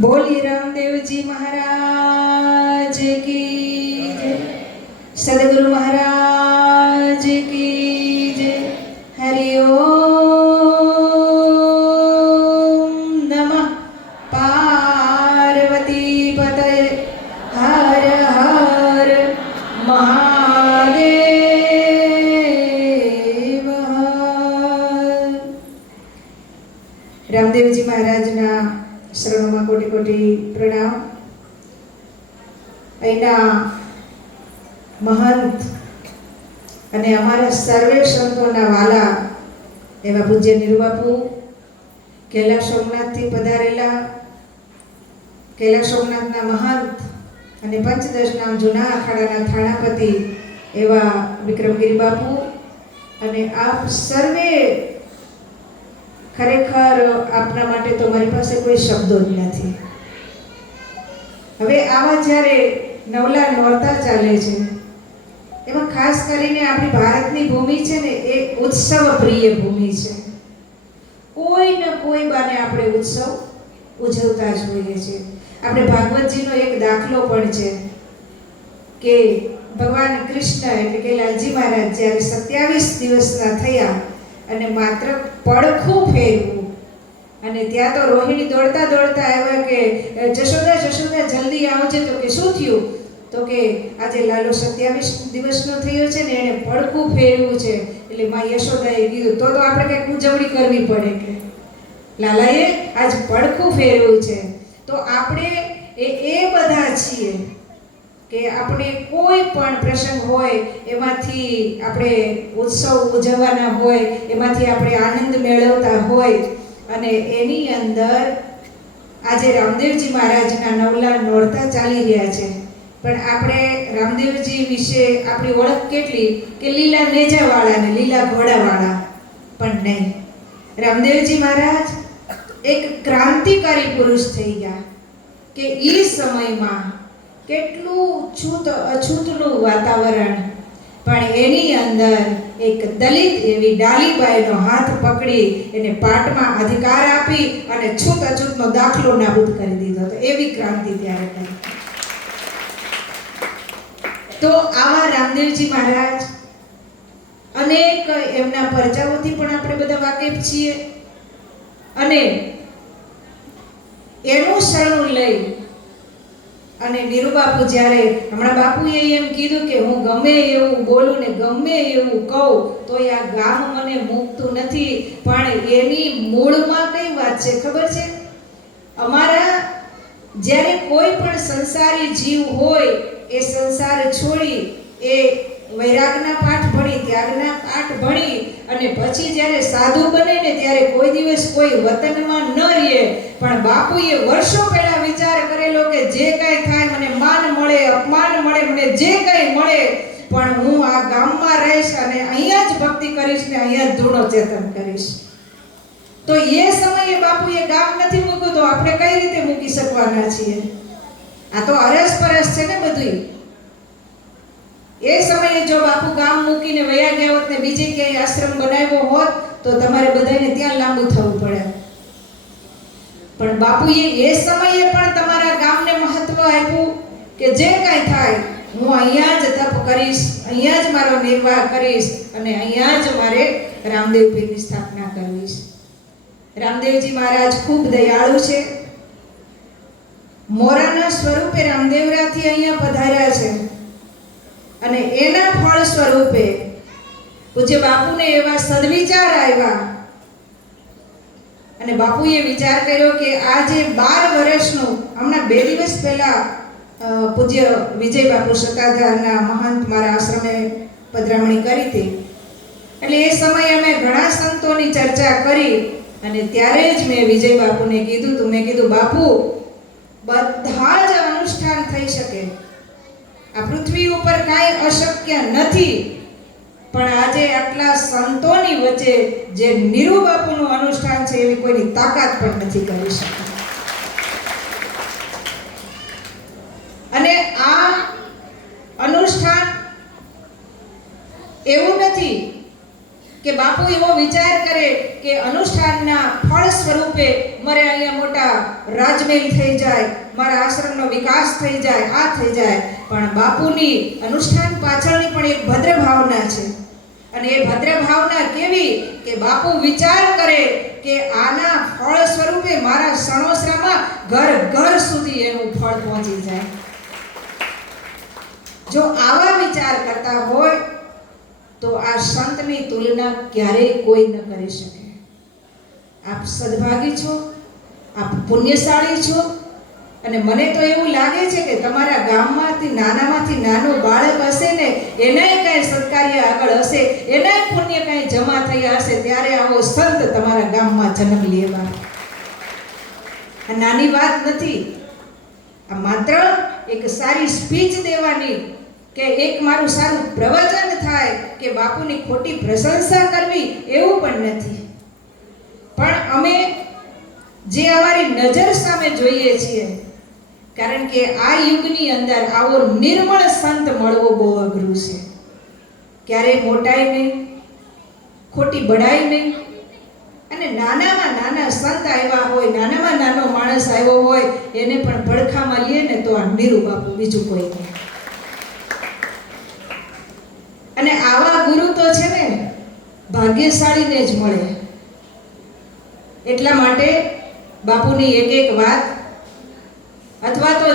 बोली रामदेव जी महाराज की जय, सदगुरु महाराज की जय। हरि ओम नमः पार्वती पतये, हर हर महादेव। रामदेव जी महाराज ना શરણોમાં કોટી કોટી પ્રણામ। અહીંના મહંત અને અમારા સર્વે સંતોના વાલા એવા પૂજ્ય નિરૂબાપુ, કૈલાસ સોમનાથથી પધારેલા કૈલાસ સોમનાથના મહંત અને પંચદશનામ જૂના અખાડાના થાણાપતિ એવા વિક્રમગીરી બાપુ અને આપ સર્વે, ખરેખર આપના માટે તો મારી પાસે કોઈ શબ્દો જ નથી। હવે આવા જ્યારે નવલા નોરતા ચાલે છે, એમાં ખાસ કરીને આપણી ભારતની ભૂમિ છે ને એ ઉત્સવ પ્રિય ભૂમિ છે। કોઈ ને કોઈ બાને આપણે ઉત્સવ ઉજવતા જ હોઈએ છીએ। આપણે ભાગવતજીનો એક દાખલો પણ છે કે ભગવાન કૃષ્ણ એટલે કે લાલજી મહારાજ જ્યારે 27 દિવસના થયા અને માત્ર પડખું ફેરવું અને ત્યાં તો રોહિણી દોડતા દોડતા આવ્યા કે જશોદા જશોદા જલ્દી આવજે। તો કે શું થયું? તો કે આજે લાલો 27 દિવસનો થયો છે ને એને પડખું ફેરવું છે। એટલે માં યશોદાએ કીધું તો આપણે કંઈક ઉજવણી કરવી પડે કે લાલાએ આજ પડખું ફેરવું છે। તો આપણે એ બધા છીએ કે આપણે કોઈ પણ પ્રસંગ હોય એમાંથી આપણે ઉત્સવ ઉજવવાના હોય, એમાંથી આપણે આનંદ મેળવતા હોય અને એની અંદર આજે રામદેવજી મહારાજના નવલા નોરતા ચાલી રહ્યા છે। પણ આપણે રામદેવજી વિશે આપણી ઓળખ કેટલી કે લીલા નેજાવાળા ને લીલા ઘોડાવાળા પણ નહીં। રામદેવજી મહારાજ એક ક્રાંતિકારી પુરુષ થઈ ગયા કે એ સમયમાં કેટલું છૂત અછૂતનું વાતાવરણ, પણ એની અંદર એક દલિત એવી ડાલીબાઈનો હાથ પકડી એને પાટમાં અધિકાર આપી અને છૂત અછૂતનો દાખલો નાબૂદ કરી દીધો। તો એવી ક્રાંતિ ત્યારે કરી। તો આવા રામદેવજી મહારાજ અનેક એમના પરચાઓથી પણ આપણે બધા વાકેફ છીએ અને એનું શરણું લઈ અને નિરૂબાપુ જ્યારે હમણાં બાપુએ એમ કીધું કે હું ગમે એવું બોલું ને ગમે એવું કહું તો આ ગામ મને મૂકતું નથી, પણ એની મૂળમાં કઈ વાત છે ખબર છે? અમારા જ્યારે કોઈ પણ સંસારી જીવ હોય એ સંસાર છોડી એ વૈરાગના પાઠ ભણી, ત્યાગના પાઠ ભણી અને પછી જ્યારે સાધુ બને ને ત્યારે કોઈ દિવસ કોઈ વતનમાં ન રહે। પણ બાપુએ વર્ષો પહેલા વિચાર કરેલો કે જે કાંઈ થાય, મને માન મળે અપમાન મળે, મને જે કાંઈ મળે, પણ હું આ ગામમાં રહીશ અને અહીંયા જ ભક્તિ કરીશ ને અહીંયા જ ધૂણો ચેતન કરીશ। તો એ સમયે બાપુએ ગામ નથી મૂક્યું તો આપણે કઈ રીતે મૂકી શકવાના છીએ? આ તો અરસપરસ છે ને બધું। એ સમયે જો બાપુ ગામ મૂકીને વયા ગયા હોત ને બીજે ક્યાંય આશ્રમ બનાવ્યો હોત તો તમારે બધાને ત્યાં લાંબુ થવું પડે। પણ બાપુએ એ સમયે પણ તમારા ગામને મહત્વ આપ્યું કે જે કાંઈ થાય હું અહીંયા જ તપ કરીશ, અહીંયા જ મારો નિર્વાહ કરીશ અને અહીંયા જ મારે રામદેવ પીરની સ્થાપના કરવીશ। રામદેવજી મહારાજ ખૂબ દયાળુ છે। મોરાના સ્વરૂપે રામદેવરાથી અહીંયા પધાર્યા છે અને એના ફળ સ્વરૂપે પૂજ્ય બાપુને એવા સદવિચાર આવ્યા અને બાપુએ વિચાર કર્યો કે આ જે 12 વર્ષનું, હમણાં 2 દિવસ પહેલા પૂજ્ય વિજય બાપુ સત્તાધારના મહંત મારા આશ્રમે પધરામણી કરી હતી, એટલે એ સમયે અમે ઘણા સંતોની ચર્ચા કરી અને ત્યારે જ મેં વિજય બાપુને કીધું તું, મેં કીધું બાપુ બધા જ અનુષ્ઠાન થઈ શકે, આ પૃથ્વી ઉપર કાંઈ અશક્ય નથી, પણ આજે આટલા સંતોની વચ્ચે જે નિરૂબાપુનું અનુષ્ઠાન છે એવી કોઈની તાકાત પણ નથી કરી શકતી। અને આ અનુષ્ઠાન એવું નથી કે બાપુ એવો વિચાર કરે કે અનુષ્ઠાનના ફળ સ્વરૂપે મારે અહીંયા મોટા રાજમહેલ થઈ જાય, મારા આશ્રમનો વિકાસ થઈ જાય, આ થઈ જાય. પણ બાપુની અનુષ્ઠાન પાછળની પણ એક ભદ્ર ભાવના છે. અને એ ભદ્ર ભાવના કેવી કે બાપુ વિચાર કરે કે આના ફળ સ્વરૂપે મારા સણોસરામાં ઘર ઘર સુધી એનું ફળ પહોંચી જાય. જો આવા વિચાર કરતા હોય તો આ સંતની તુલના ક્યારેય કોઈ ન કરી શકે. આપ સદભાગી છો, આપ પુણ્યશાળી છો. અને મને તો એવું લાગે છે કે તમારા ગામમાંથી નાનો બાળક હશે ને, એનાય કાંઈ સત્કાર્ય આગળ હશે, એનાય પુણ્ય કાંઈ જમા થયા હશે, ત્યારે આવો સંત તમારા ગામમાં જન્મ લેવા. આ નાની વાત નથી. આ માત્ર એક સારી સ્પીચ દેવાની કે એક મારું સારું પ્રવચન થાય કે બાપુની ખોટી પ્રશંસા કરવી એવું પણ નથી. પણ અમે જે અમારી નજર સામે જોઈએ છીએ, કારણ કે આ યુગની અંદર આવો નિર્મળ સંત મળવો બહુ અઘરું છે. ક્યારેય મોટાઈ નહીં, ખોટી બડાઈ નહીં. અને નાનામાં નાના સંત આવ્યા હોય, નાનામાં નાનો માણસ આવ્યો હોય, એને પણ પડખામાં લઈએ ને તો આ નીરુ બાપુ, બીજું કોઈ નહીં. અને આવા ગુરુ તો છે ને ભાગ્યશાળીને જ મળે. એટલા માટે બાપુની એક એક વાત, અથવા તો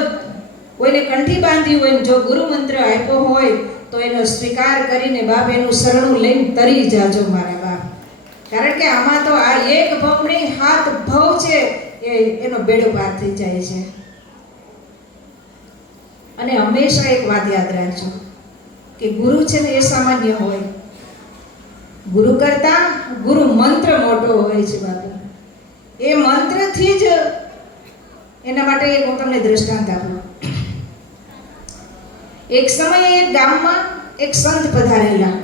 કોઈને કંઠી બાંધી હોય, જો ગુરુ મંત્ર આપ્યો હોય તો એનો સ્વીકાર કરીને બાપ એનું શરણું લઈને તરી જાજો મારા બાપ. કારણ કે આમાં તો આ એક ભવ નહીં, 7 ભવ છે, એનો બેડો પાર થઈ જાય છે. અને હંમેશા એક વાત યાદ રાખજો કે ગુરુ છે ને એ સામાન્ય હોય, ગુરુ કરતા ગુરુ મંત્ર મોટો હોય છે બાપુ. એ મંત્રથી જ એના માટે એક હું તમને દ્રષ્ટાંત આપું. એક સમયે એક ગામમાં એક સંત પધારેલા.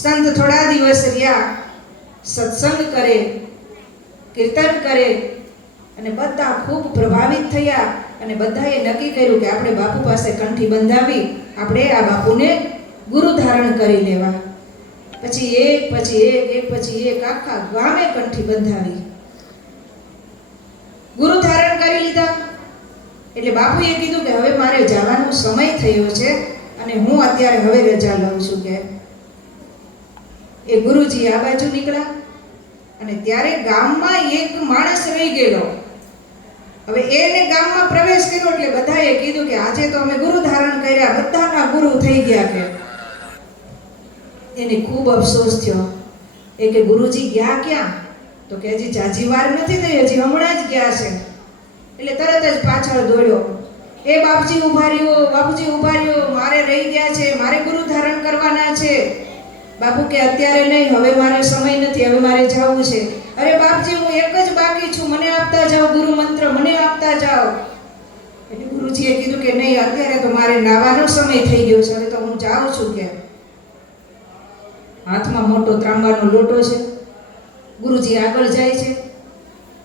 સંત થોડા દિવસ રહ્યા, સત્સંગ કરે, કીર્તન કરે, અને બધા ખૂબ પ્રભાવિત થયા. અને બધાએ નક્કી કર્યું કે આપણે બાપુ પાસે કંઠી બંધાવી, આપણે આ બાપુને ગુરુ ધારણ કરી લેવા. પછી એક પછી એક આખા ગામે કંઠી બંધાવી, ગુરુ ધારણ કરી લીધા. એટલે બાપુએ કીધું કે હવે મારે જવાનો સમય થયો છે અને હું અત્યારે હવે રજા લઉં છું. કે એ ગુરુજી આ બાજુ નીકળ્યા અને ત્યારે ગામમાં એક માણસ રહી ગયેલો. હવે એને ગામમાં પ્રવેશ કર્યો એટલે બધાએ કીધું કે આજે તો અમે ગુરુ ધારણ કર્યા, બધાના ગુરુ થઈ ગયા. કે એને ખૂબ અફસોસ થયો. એ કે ગુરુજી ગયા ક્યાં? તો કે હજી જાજી વાર નથી થઈ, હજી હમણાં જ ગયા છે. એટલે તરત જ પાછળ દોડ્યો, એ બાપજી ઉભા રહ્યો, બાપુજી ઉભા રહ્યો, મારે રહી ગયા છે, મારે ગુરુ ધારણ કરવાના છે. બાપુ કે અત્યારે નહીં, હવે મારે સમય નથી, હવે મારે જવું છે. અરે બાપજી હું એક જ બાકી છું, મને આપતા જાઓ ગુરુ મંત્ર, મને આપતા જાઓ. એટલે ગુરુજીએ કીધું કે નહીં, અત્યારે તો મારે નાવાનો સમય થઈ ગયો છે, હવે તો હું જાઉં છું. કે હાથમાં મોટો ત્રાંબાનો લોટો છે. ગુરુજી આગળ જાય છે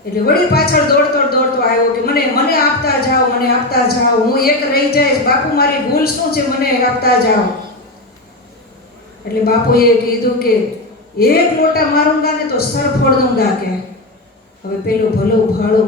એટલે વળી પાછળ દોડતો આવ્યો કે મને આપતા જાઓ, મને આપતા જાઓ, હું એક રહી જઈશ. બાપુ મારી ભૂલ શું છે, મને આપતા જાઓ. એટલે બાપુએ કીધું કે એક લોટા મારુંગા ને તો સર ફોડ દઉંગા. કે હવે પેલો ભલો ભાળો